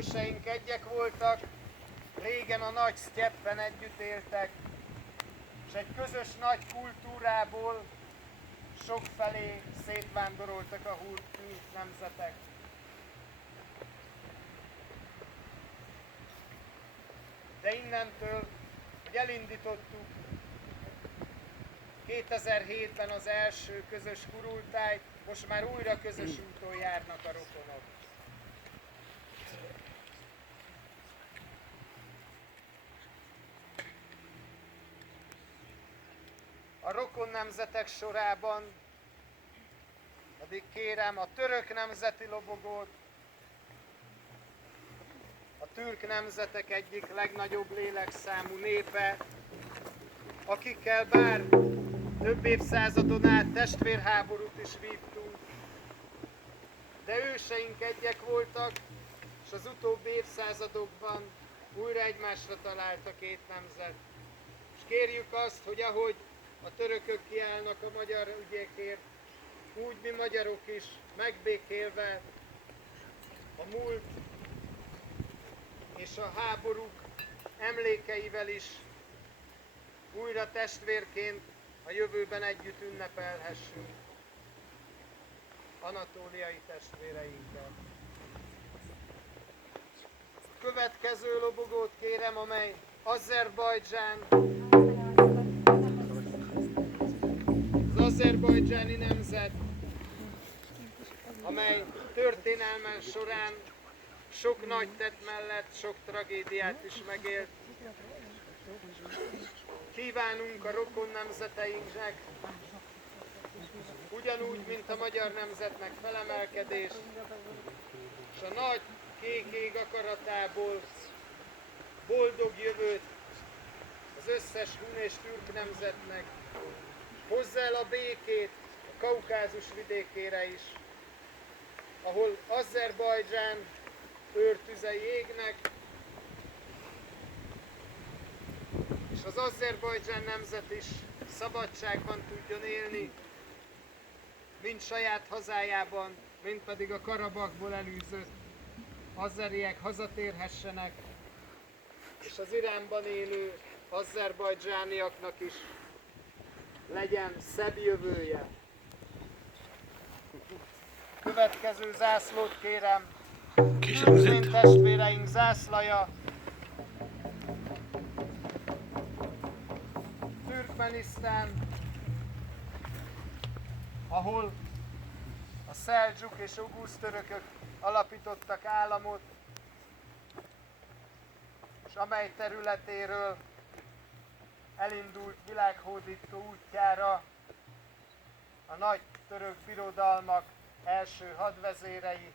Őseink egyek voltak, régen a nagy sztyeppen együtt éltek, és egy közös nagy kultúrából sokfelé szétvándoroltak a húrt nemzetek. De innentől, hogy elindítottuk 2007-ben az első közös kurultájt, most már újra közös úton járnak a rokonok. A rokon nemzetek sorában pedig kérem a török nemzeti lobogót, a türk nemzetek egyik legnagyobb lélekszámú népe, akikkel bár több évszázadon át testvérháborút is vívtunk, de őseink egyek voltak, és az utóbbi évszázadokban újra egymásra talált a két nemzet. És kérjük azt, hogy ahogy a törökök kiállnak a magyar ügyekért, úgy mi magyarok is megbékélve a múlt és a háborúk emlékeivel is újra testvérként a jövőben együtt ünnepelhessünk anatóliai testvéreinkkel. A következő lobogót kérem, amely Azerbajdzsán, az azerbajdzsáni nemzet, amely történelmen során sok nagy tett mellett sok tragédiát is megélt. Kívánunk a rokon nemzeteinknek, ugyanúgy, mint a magyar nemzetnek felemelkedés, és a nagy kék ég akaratából boldog jövőt az összes hun és türk nemzetnek. Hozza el a békét a Kaukázus vidékére is, ahol Azerbajdzsán őrtüzei égnek, és az Azerbajdzsán nemzet is szabadságban tudjon élni, mind saját hazájában, mind pedig a Karabakból elűzött azeriek hazatérhessenek, és az Iránban élő azerbajdzsániaknak is legyen szebb jövője. Következő zászlót kérem, türkmén testvéreink zászlaja, Türkmenisztán, ahol a szeldzsuk és ogusz törökök alapítottak államot, és amely területéről elindult világhódító útjára a nagy török birodalmak első hadvezérei,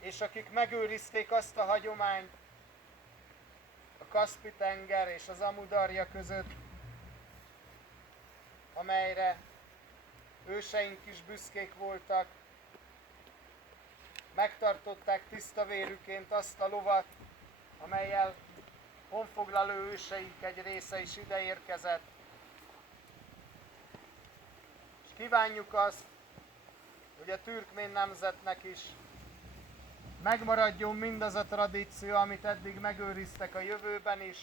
és akik megőrizték azt a hagyományt a Kaszpi-tenger és az Amudarja között, amelyre őseink is büszkék voltak, megtartották tiszta vérüként azt a lovat, amellyel honfoglaló őseink egy része is ide érkezett. És kívánjuk azt, hogy a türkmén nemzetnek is megmaradjon mindaz a tradíció, amit eddig megőriztek a jövőben is,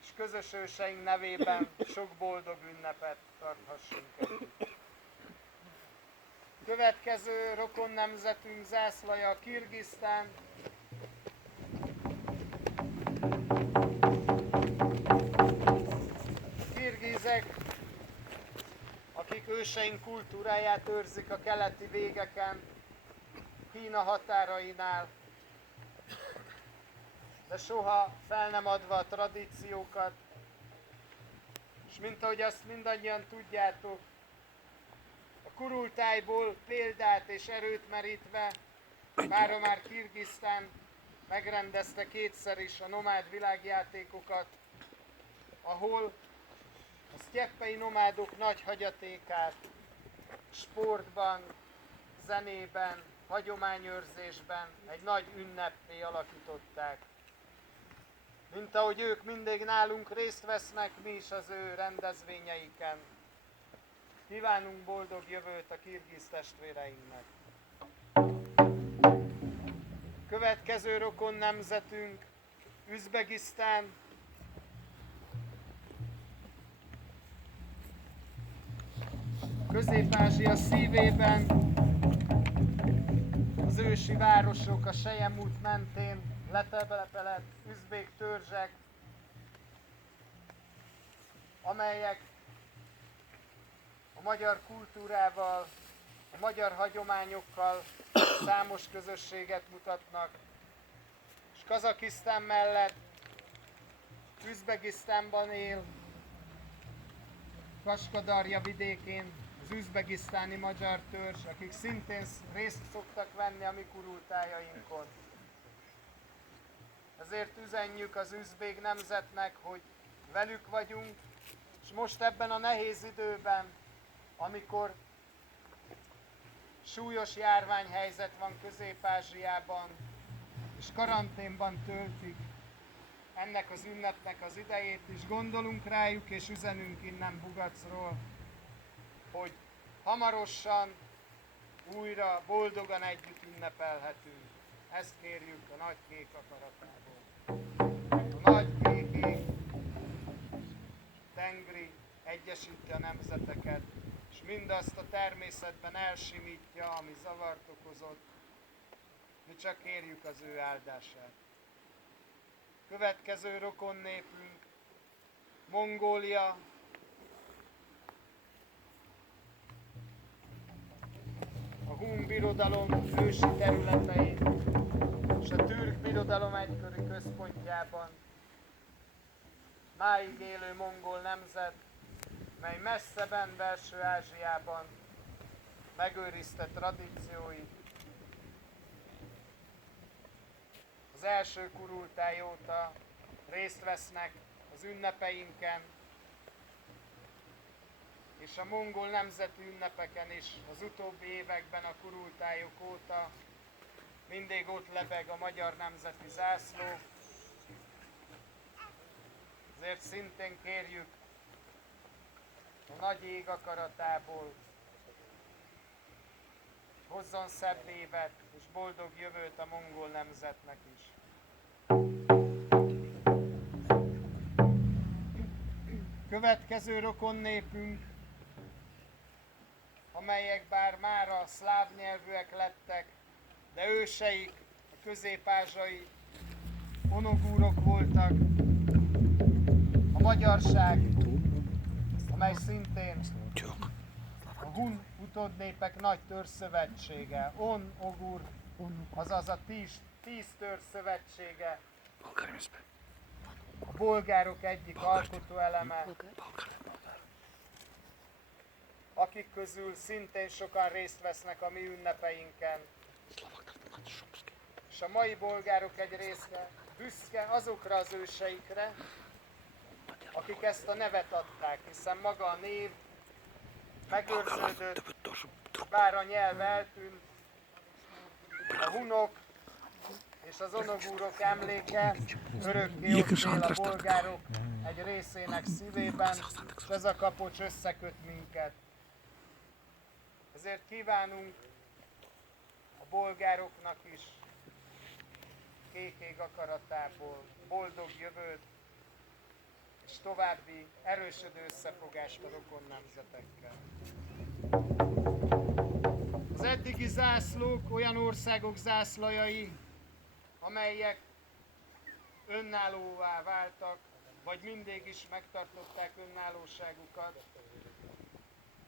és közös őseink nevében sok boldog ünnepet tarthassunk együtt. Következő rokon nemzetünk zászlaja a Kirgisztán. Kirgizek, akik őseink kultúráját őrzik a keleti végeken, Kína határainál, de soha fel nem adva a tradíciókat, és mint ahogy azt mindannyian tudjátok, a kurultájból példát és erőt merítve, mára már Kirgisztán megrendezte kétszer is a nomád világjátékokat, ahol a sztyeppei nomádok nagy hagyatékát sportban, zenében, hagyományőrzésben egy nagy ünneppé alakították. Mint ahogy ők mindig nálunk részt vesznek, mi is az ő rendezvényeiken. Kívánunk boldog jövőt a kirgiz testvéreinknek! Következő rokon nemzetünk Üzbegisztán. Közép-Ázsia szívében, az ősi városok a Sejem út mentén letelepedett üzbék törzsek, amelyek a magyar kultúrával, a magyar hagyományokkal számos közösséget mutatnak, és Kazakisztán mellett Üzbegisztánban él, Kaskadarja vidékén az üzbegisztáni magyar törzs, akik szintén részt szoktak venni a mi kurultájainkon. Ezért üzenjük az üzbég nemzetnek, hogy velük vagyunk, és most ebben a nehéz időben, amikor súlyos járványhelyzet van Közép-Ázsiában, és karanténban töltik ennek az ünnepnek az idejét is, gondolunk rájuk és üzenünk innen Bugacról, hogy hamarosan újra boldogan együtt ünnepelhetünk. Ezt kérjük a nagy kék akaratából. A nagy kék ég, tengri egyesíti a nemzeteket, és mindazt a természetben elsimítja, ami zavart okozott. Mi csak kérjük az ő áldását. Következő rokon népünk Mongólia. A hun birodalom ősi területein és a türk birodalom egykori központjában máig élő mongol nemzet, mely messze benn belső Ázsiában megőrizte tradícióit. Az első kurultáj óta részt vesznek az ünnepeinken, és a mongol nemzeti ünnepeken is az utóbbi években a kurultájok óta mindig ott lebeg a magyar nemzeti zászló. Ezért szintén kérjük a nagy ég akaratából, hozzon szebb évet és boldog jövőt a mongol nemzetnek is. Következő rokon népünk, amelyek bár mára szláv nyelvűek lettek, de őseik a közép-ázsiai onogúrok voltak, a magyarság, amely szintén a hun utódnépek nagy törzszövetsége, on-ogur, azaz a 10 törzszövetsége, a bolgárok egyik alkotóeleme, akik közül szintén sokan részt vesznek a mi ünnepeinken. És a mai bolgárok egy része büszke azokra az őseikre, akik ezt a nevet adták, hiszen maga a név megőrződött, bár a nyelv eltűnt, a hunok és az onogúrok emléke örökké ott él a bolgárok egy részének szívében, és ez a kapocs összeköt minket. Ezért kívánunk a bolgároknak is kék ég akaratából boldog jövőt, és további erősödő összefogást a rokon nemzetekkel. Az eddigi zászlók olyan országok zászlajai, amelyek önállóvá váltak, vagy mindig is megtartották önállóságukat.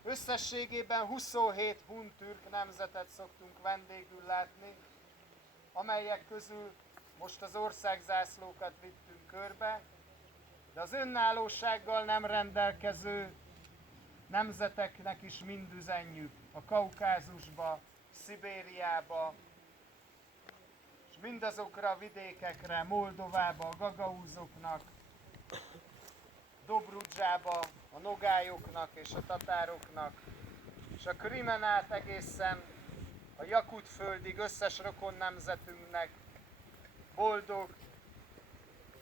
Összességében 27 hun-türk nemzetet szoktunk vendégül látni, amelyek közül most az országzászlókat vittünk körbe, de az önállósággal nem rendelkező nemzeteknek is mind üzenjük a Kaukázusba, Szibériába, és mindazokra a vidékekre, Moldovába, a gagauzoknak, Dobrudzsába, a nogályoknak és a tatároknak, és a Krimen át egészen a Jakut-földig összes rokon nemzetünknek boldog,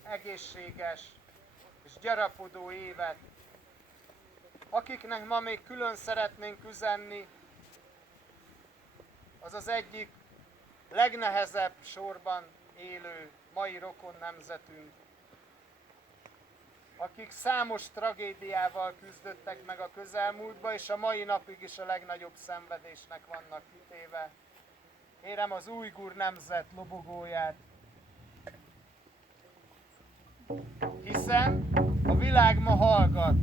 egészséges és gyarapodó évet. Akiknek ma még külön szeretnénk üzenni, az az egyik legnehezebb sorban élő mai rokon nemzetünk, akik számos tragédiával küzdöttek meg a közelmúltba, és a mai napig is a legnagyobb szenvedésnek vannak kitéve. Kérem az ujgur nemzet lobogóját, hiszen a világ ma hallgat.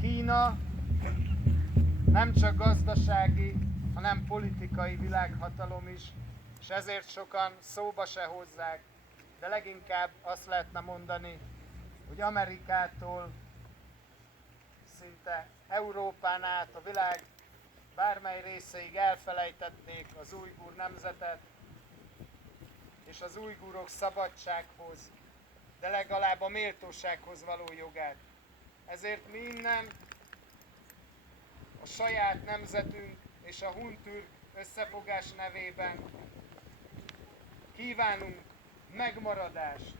Kína nem csak gazdasági, hanem politikai világhatalom is, és ezért sokan szóba se hozzák, de leginkább azt lehetne mondani, hogy Amerikától szinte Európán át a világ bármely részeig elfelejtették az ujgur nemzetet és az ujgurok szabadsághoz, de legalább a méltósághoz való jogát. Ezért mi innen a saját nemzetünk és a Huntürk összefogás nevében kívánunk megmaradást,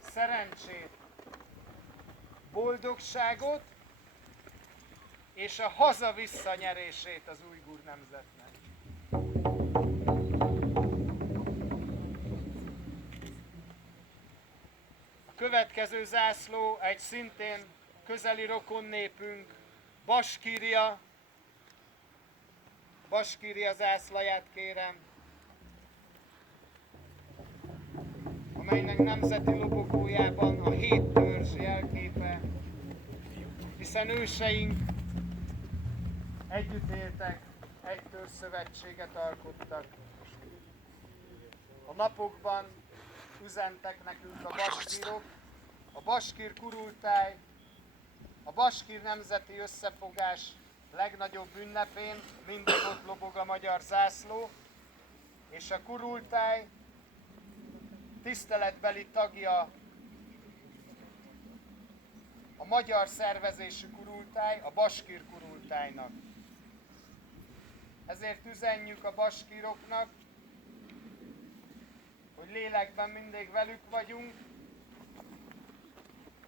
szerencsét, boldogságot és a haza visszanyerését az ujgur nemzetnek. A következő zászló egy szintén közeli rokonnépünk, Baskíria zászlaját kérem, amelynek nemzeti lobogójában a 7 törzs jelképe, hiszen őseink együtt éltek, egy törzszövetséget alkottak. A napokban üzentek nekünk a baskírok, a baskír kurultáj, a baskír nemzeti összefogás legnagyobb ünnepén mindig ott lobog a magyar zászló, és a kurultáj tiszteletbeli tagja a magyar szervezésű kurultáj, a baskír kurultájnak. Ezért üzenjük a baskíroknak, hogy lélekben mindig velük vagyunk,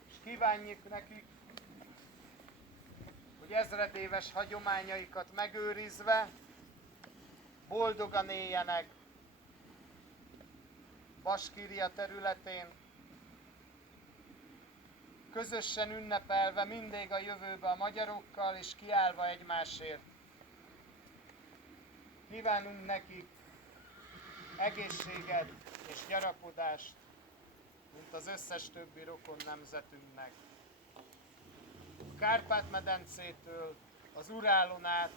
és kívánjuk nekik, hogy ezredéves hagyományaikat megőrizve boldogan éljenek Baskíria területén, közösen ünnepelve mindig a jövőbe a magyarokkal és kiállva egymásért. Kívánunk nekik egészséget és gyarapodást, mint az összes többi rokon nemzetünknek. A Kárpát-medencétől az Urálon át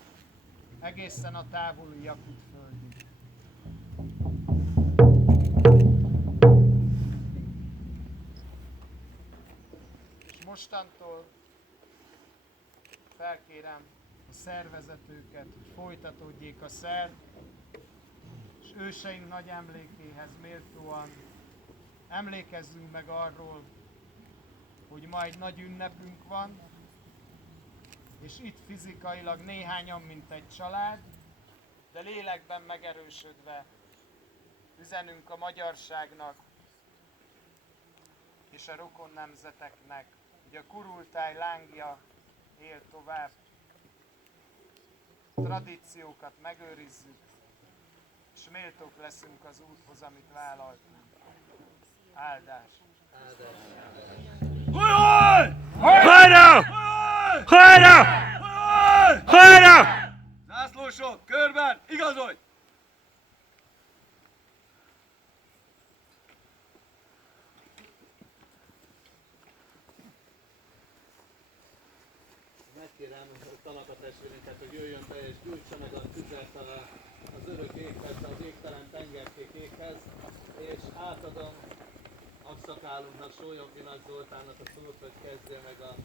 egészen a távoli Jakut-földig. És mostantól felkérem a szervezetőket, hogy folytatódjék a szer, és őseink nagy emlékéhez méltóan emlékezzünk meg arról, hogy ma egy nagy ünnepünk van, és itt fizikailag néhányan, mint egy család, de lélekben megerősödve üzenünk a magyarságnak és a rokon nemzeteknek, hogy a kurultáj lángja él tovább. A tradíciókat megőrizzük, és méltók leszünk az úthoz, amit vállaltunk. Áldás! Hajrá! Hajrá! Hajrá! Zászlósok, körben, igazolj! Megkérem Tanaka testvérünket, hogy jöjjön be és gyújtsa meg a tüzet az örök éghez, az égtelen tengerkék éghez, és átadom akszakálunknak, Sólyomfi Nagy Zoltánnak a szót, hogy kezdje meg a